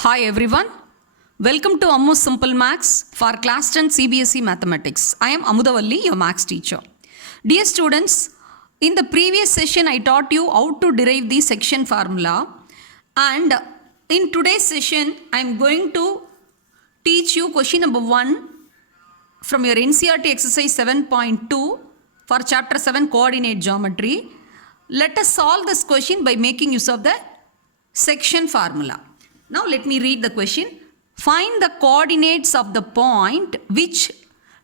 Hi everyone. Welcome to Ammu's Simple Maths for Class 10 CBSE Mathematics. I am Amudavalli, your Maths teacher. Dear students, in the previous session I taught you how to derive the section formula, and in today's session I am going to teach you question number 1 from your NCERT exercise 7.2 for chapter 7 coordinate geometry. Let us solve this question by making use of the section formula. Now let me read the question. Find the coordinates of the point which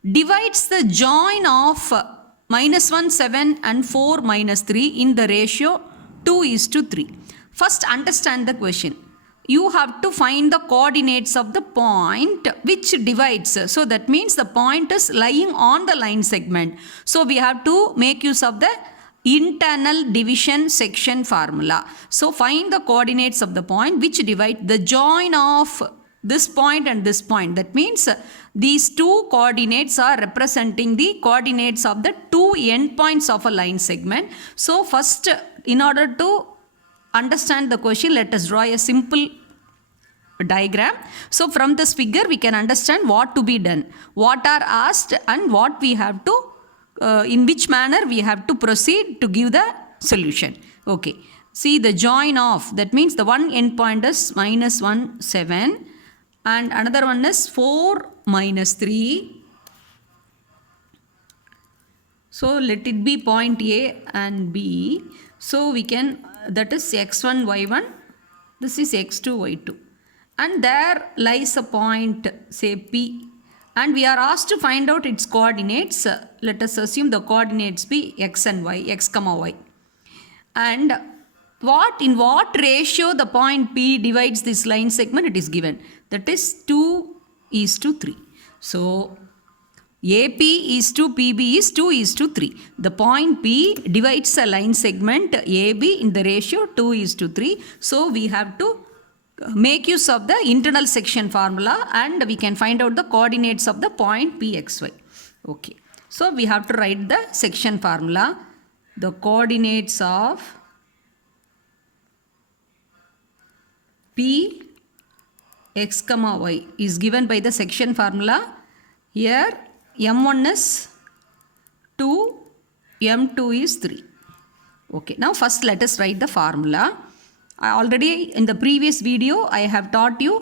divides the join of -1, 7 and 4, -3 in the ratio 2:3. First understand the question. You have to find the coordinates of the point which divides. So that means the point is lying on the line segment. So we have to make use of the internal division section formula. So find the coordinates of the point which divide the join of this point and this point. That means these two coordinates are representing the coordinates of the two endpoints of a line segment. So first, in order to understand the question, let us draw a simple diagram. So from this figure we can understand what to be done, what are asked and what we have to in which manner we have to proceed to give the solution. Okay. See the join of, that means the one endpoint is -1, 7 and another one is 4, -3. So let it be point A and B. So we can, that is x1, y1, this is x2, y2. And there lies a point, say P. And we are asked to find out its coordinates. Let us assume the coordinates be x and y, x comma y. And in what ratio the point P divides this line segment, it is given. That is 2:3. So AP is to PB is 2:3. The point P divides a line segment AB in the ratio 2:3. So we have to make use of the internal section formula and we can find out the coordinates of the point Pxy. Okay. So we have to write the section formula. The coordinates of P x comma y is given by the section formula. Here m1 is 2, m2 is 3. Okay. Now first let us write the formula. Already in the previous video I have taught you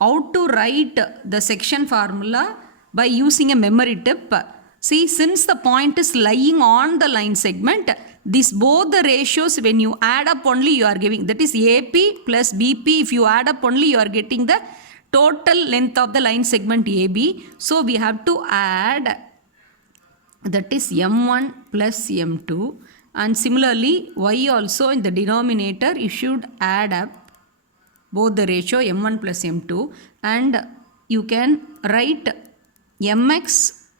how to write the section formula by using a memory tip. See, since the point is lying on the line segment, these both the ratios when you add up only you are giving, that is AP plus BP, if you add up only you are getting the total length of the line segment AB. So we have to add, that is m1 plus m2. And similarly, y also in the denominator, you should add up both the ratio m1 plus m2. And you can write mx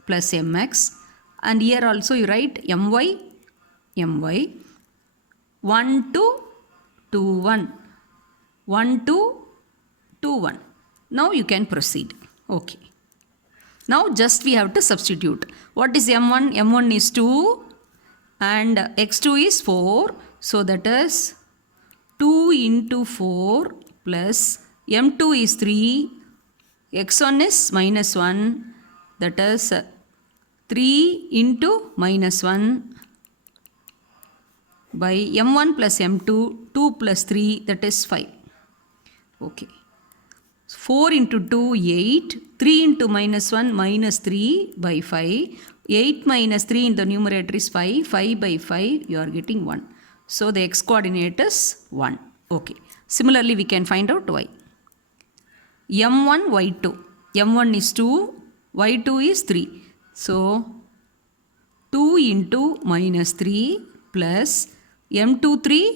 plus mx. And here also you write my, my. 1 to 2, 1. 1 to 2, 1. Now you can proceed. Okay. Now just we have to substitute. What is m1? m1 is 2. And x2 is 4, so that is 2 into 4 plus m2 is 3, x1 is -1, that is 3 into -1 by m1 plus m2, 2 plus 3, that is 5. Okay. 4 into 2, 8, 3 into -1, -3 by 5. 8 minus 3 in the numerator is 5. 5 by 5 you are getting 1. So the x coordinate is 1. Okay. Similarly we can find out y. m1 y2. m1 is 2. y2 is 3. So 2 into -3 plus m2 3.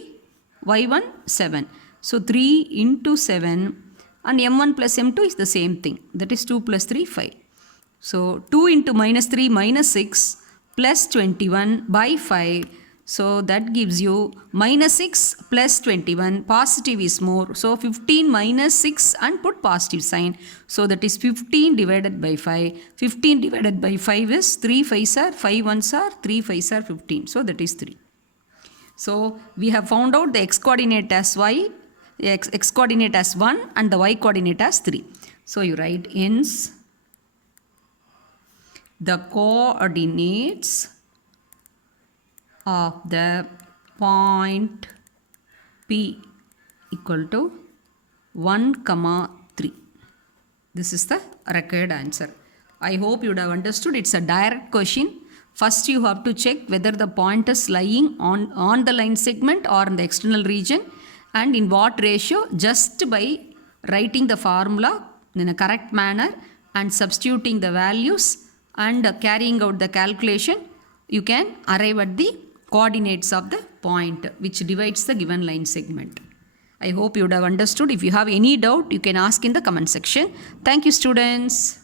y1 7. So 3 into 7 and m1 plus m2 is the same thing. That is 2 plus 3 5. So 2 into -3 -6 plus 21 by 5. So that gives you -6 plus 21. Positive is more. So 15 minus 6 and put positive sign. So that is 15 divided by 5. 15 divided by 5 is 3 5s are 5 1s are 3 5s are 15. So that is 3. So we have found out the x coordinate as y. x coordinate as 1 and the y coordinate as 3. So you write hence the coordinates of the point P equal to 1, 3. This is the required answer. I hope you would have understood. It's a direct question. First you have to check whether the point is lying on the line segment or in the external region and in what ratio. Just by writing the formula in a correct manner and substituting the values and carrying out the calculation, you can arrive at the coordinates of the point which divides the given line segment. I hope you would have understood. If you have any doubt, you can ask in the comment section. Thank you, students.